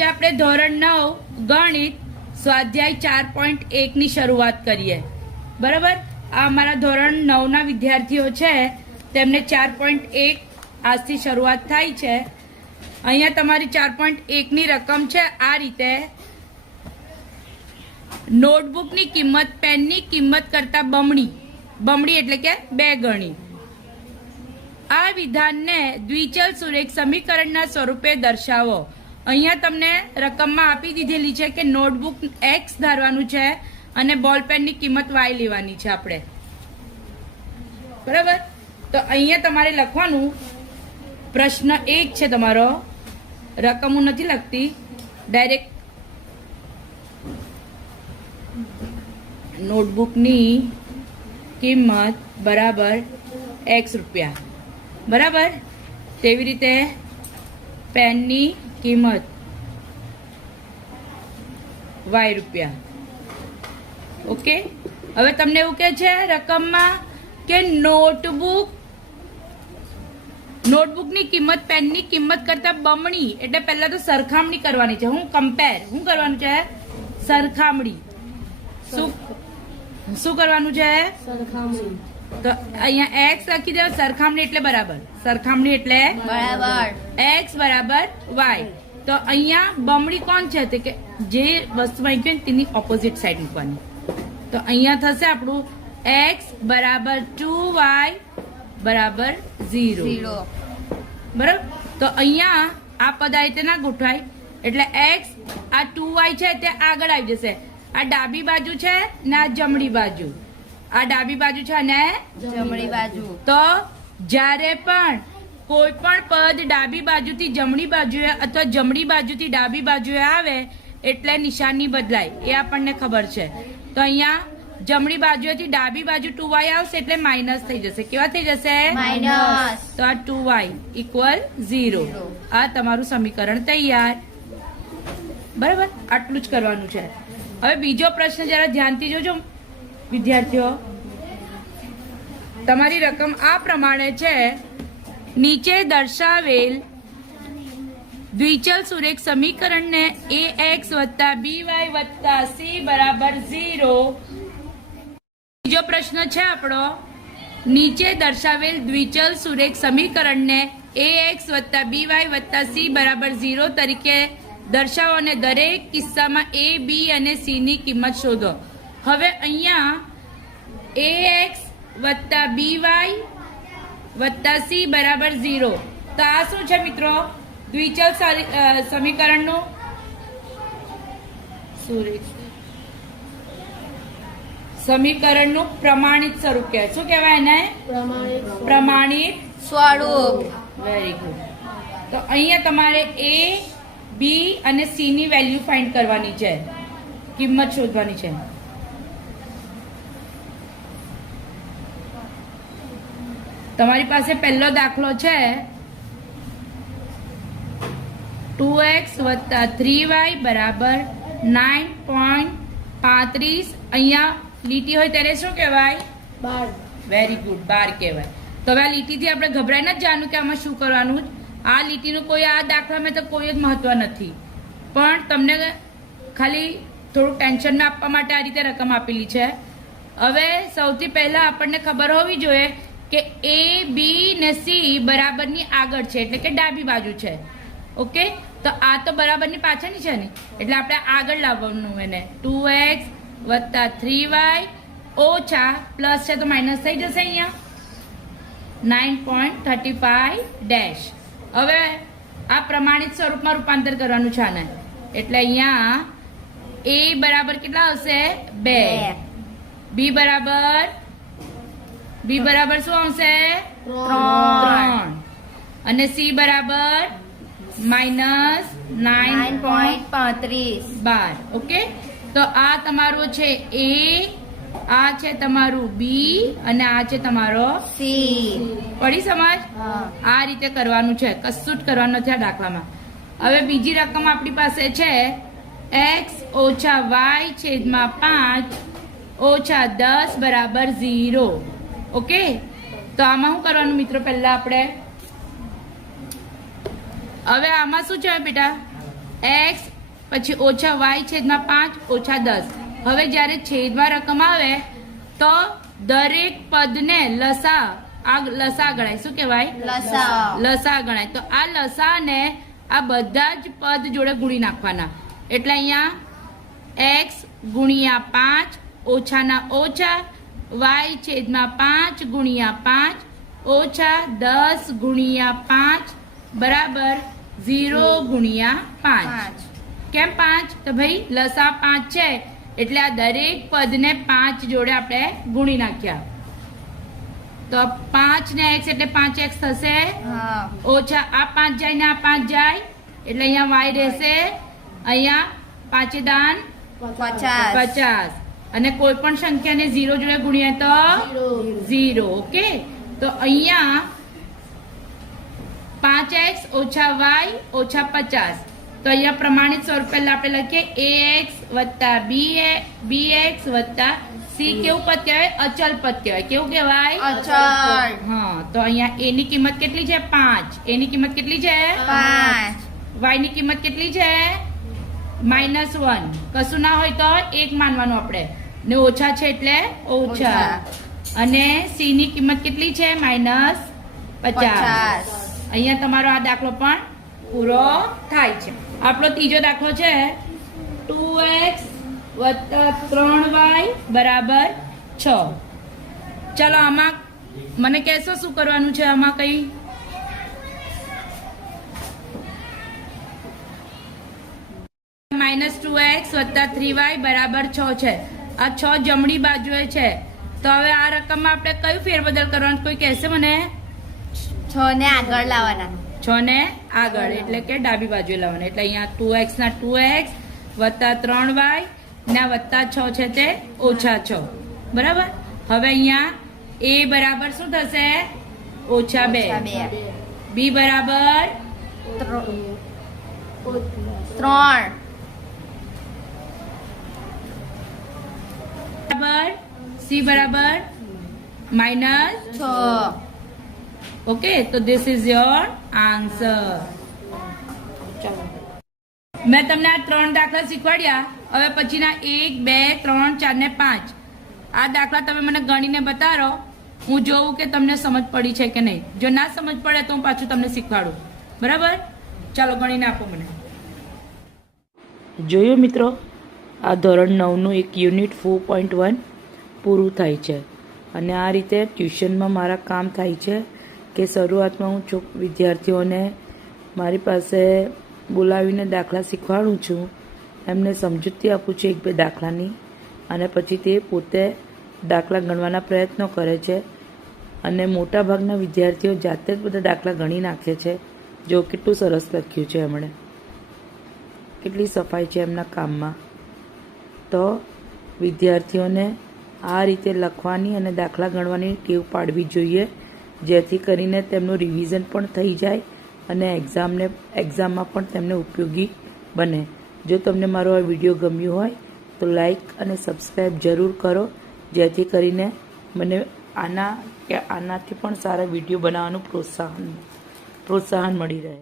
આજે આપણે ધોરણ 9 ગણિત સ્વાધ્યાય 4.1 ની શરૂઆત કરીએ. બરાબર. આ અમારા ધોરણ 9 ના વિદ્યાર્થીઓ છે, તેમને 4.1 આજથી શરૂઆત થાય છે. અહીંયા તમારી 4.1 ની રકમ છે આ રીતે. નોટબુકની કિંમત પેનની કિંમત કરતા બમણી એટલે કે 2 ગણી. આ વિધાનને દ્વિચલ સુરેખ સમીકરણના સ્વરૂપે દર્શાવો. અહીંયા તમને રકમમાં આપી દીધેલી છે કે નોટબુક x ધારવાનું છે અને બોલપેનની કિંમત y લેવાની છે આપણે. બરાબર. તો અહીંયા તમારે લખવાનું પ્રશ્ન 1 છે તમારો. રકમ હું નથી લખતી, ડાયરેક્ટ નોટબુકની કિંમત બરાબર x રૂપિયા. બરાબર. તેવી રીતે પેનની કિંમત y રૂપિયા. ઓકે. હવે તમને એવું કે છે રકમમાં કે નોટબુકની કિંમત પેનની કિંમત કરતા બમણી, એટલે પહેલા તો સરખામણી કરવાની છે. શું કરવાનું છે? સરખામણી. શું કરવાનું છે? સરખામણી. તો અહીંયા x લખી દો. સરખામણી એટલે બરાબર. સરખામણી એટલે બરાબર x બરાબર y. તો અહીંયા બમણી કોણ છે? તે કે જે વસ્તુ આવી ને તેની ઓપોઝિટ સાઈડ મૂકવાની. તો અહીંયા થશે આપણું x બરાબર 2y બરાબર 0. બરાબર. તો અહીંયા આ પદ આ રીતે ના ગોઠવાય, એટલે x આ 2y છે તે આગળ આવી જશે. આ ડાબી બાજુ છે ને આ જમણી બાજુ. આ ડાબી બાજુ છે અને જમણી બાજુ. તો જ્યારે પણ કોઈ પણ પદ ડાબી બાજુથી જમણી બાજુએ અથવા જમણી બાજુથી ડાબી બાજુએ આવે એટલે નિશાની બદલાય, એ આપણને ખબર છે. તો અહીંયા જમણી બાજુએથી ડાબી બાજુ 2y આવશે એટલે માઇનસ થઈ જશે. કેવા થઈ જશે? માઇનસ. તો આ 2y = 0. આ તમારું સમીકરણ તૈયાર. બરાબર. આટલું જ કરવાનું છે. હવે બીજો પ્રશ્ન જરા ધ્યાનથી જોજો વિદ્યાર્થીઓ. તમારી રકમ આ પ્રમાણે છે. નીચે દર્શાવેલ દ્વિચલ સુરેખ સમીકરણને ax + by + c બરાબર 0. બીજો પ્રશ્ન છે આપણો. નીચે દર્શાવેલ દ્વિચલ સુરેખ સમીકરણને ax + by + c બરાબર 0 તરીકે દર્શાવો અને દરેક કિસ્સામાં a, b અને c ની કિંમત શોધો. હવે અહીંયા ax + by + c બરાબર 0. તો આ શું છે મિત્રો? દ્વિચલ સમીકરણનું પ્રમાણિત સ્વરૂપ કહેવાય. શું કહેવાય એને? પ્રમાણિત સ્વરૂપ. Very good. તો અહીંયા તમારે a, b અને c ની વેલ્યુ ફાઇન્ડ કરવાની છે, કિંમત શોધવાની છે. તમારી પાસે પહેલો દાખલો છે 2x + 3y બરાબર 9.35. અહીંયા લીટી હોય ત્યારે શું કહેવાય? 12. વેરી ગુડ, 12 કહેવાય. તો હવે આ લીટીથી આપણે ગભરાઈ નથી જવાનું કે આમાં શું કરવાનું. આ લીટીનું કોઈ આ દાખલામાં તો કોઈ જ મહત્વ નથી, પણ તમને ખાલી થોડું ટેન્શનમાં આપવા માટે આ રીતે રકમ આપેલી છે. હવે સૌથી પહેલા આપણને ખબર હોવી જોઈએ કે a, b ને c બરાબરની આગળ છે, એટલે કે ડાબી બાજુ છે. ઓકે. તો આ તો બરાબરની પાછળની છે ને, એટલે આપણે આગળ લાવવાનું એને. 2x + 3y ઓછા પ્લસ છે તો માઇનસ થઈ જશે. અહીંયા 9.35 હવે આ પ્રમાણિત સ્વરૂપમાં રૂપાંતર કરવાનું છે આને. એટલે અહીંયા a બરાબર કેટલા આવશે? 2. b બરાબર શું આવશે? 3. અને c બરાબર -9.35. ઓકે. તો આ તમારું છે a, આ છે તમારું b અને આ છે તમારો c. પડી સમજ? આ રીતે કરવાનું છે, કશું જ કરવાનું નથી આ દાખલામાં. હવે બીજી રકમ આપણી પાસે છે x - y / 5 - 10 બરાબર 0. ઓકે. તો આમાં શું કરવાનું મિત્રો? પહેલા આપણે હવે આમાં શું છે બેટા? x પછી ઓછા વાય છેદમાં 5 ઓછા 10. હવે જ્યારે છેદમાં રકમ આવે તો દરેક પદને લસા ગણાય. શું કહેવાય? લસા ગણાય. તો આ લસાને આ બધા જ પદ જોડે ગુણી નાખવાના. એટલે અહીંયા x ગુણ્યા 5 ઓછાના ઓછા y છેદમાં 5 ગુણ્યા 5 ઓછા 10 ગુણ્યા 5 બરાબર 0 ગુણ્યા 5. કેમ 5? તો ભાઈ લસા 5 છે એટલે આ દરેક પદને 5 જોડે આપણે ગુણી નાખ્યા. તો 5 ને x એટલે 5x થશે. ઓછા આ 5 જાય ને આ 5 જાય એટલે અહીંયા y રહેશે. અહીંયા 5 દાન 50 અને કોઈ પણ સંખ્યાને 0 જોડે ગુણીએ તો 0. ઓકે, તો અહીંયા 5x ઓછા y ઓછા 50. તો અહીંયા પ્રમાણિત સ્વરૂપ પહેલા આપણે લખીએ ax વત્તા bx વત્તા c. કેવું પદ કહેવાય? અચલ પદ કહેવાય. કેવું કહેવાય? અચળ. હા, તો અહીંયા a ની કિંમત કેટલી છે? 5. a ની કિંમત કેટલી છે? 5. y ની કિંમત કેટલી છે? -1. કશું ના હોય તો 1 માનવાનું આપણે, ને ઓછા છે એટલે ઓછા. અને c ની કિંમત કેટલી છે? -50. અહીંયા તમારો આ દાખલો પણ પૂરો થાય છે. આપણો ત્રીજો દાખલો છે 2x વત્તા 3y બરાબર 6. ચાલો આમાં મને કહેશો શું કરવાનું છે? આમાં કઈ -2x વત્તા 3y બરાબર 6 છે. આ 6 જમણી બાજુએ છે. તો હવે આ રકમમાં આપણે કયું ફેરબદલ કરવાનું? કોઈ કહેશે મને? 6 ને આગળ લાવવાના. 6 ને આગળ એટલે કે ડાબી બાજુએ લાવવાના. એટલે અહીંયા 2x ના 2x વત્તા 3y ના વત્તા 6 છે તે ઓછા 6. બરાબર. હવે અહીંયા a બરાબર શું થશે? ઓછા 2. b બરાબર 3. બરાબર c બરાબર -6. ઓકે, તો ધીસ ઇઝ યોર આન્સર. મેં તમને આ 3 દાખલા શીખવાડ્યા. હવે પછીના 1 2 3 4 ને 5 આ દાખલા તમે મને ગણીને બતાવો. હું જોઉં કે તમને સમજ પડી છે કે નહીં. જો ના સમજ પડે તો હું પાછું તમને શીખવાડું. બરાબર? ચાલો ગણીને આપો મને. જોયું મિત્રો, આ ધોરણ 9નું એક યુનિટ 4.1 પૂરું થાય છે. અને આ રીતે ટ્યુશનમાં મારા કામ થાય છે કે શરૂઆતમાં હું વિદ્યાર્થીઓને મારી પાસે બોલાવીને દાખલા શીખવાડું છું. એમને સમજૂતી આપું છું 1-2 દાખલાની, અને પછી તે પોતે દાખલા ગણવાના પ્રયત્નો કરે છે. અને મોટાભાગના વિદ્યાર્થીઓ જાતે જ બધા દાખલા ગણી નાખે છે. જો કેટલું સરસ લખ્યું છે એમણે, કેટલી સફાઈ છે એમના કામમાં. તો વિદ્યાર્થીઓને આ રીતે લખવાની અને દાખલા ગણવાની ટેવ પાડવી જોઈએ, જેથી કરીને તેમનું રિવિઝન પણ થઈ જાય અને એક્ઝામમાં પણ તેમને ઉપયોગી બને. જો તમને મારો આ વિડીયો ગમ્યો હોય તો લાઈક અને સબસ્ક્રાઈબ જરૂર કરો, જેથી કરીને મને આનાથી પણ સારા વિડીયો બનાવવાનું પ્રોત્સાહન મળી રહે.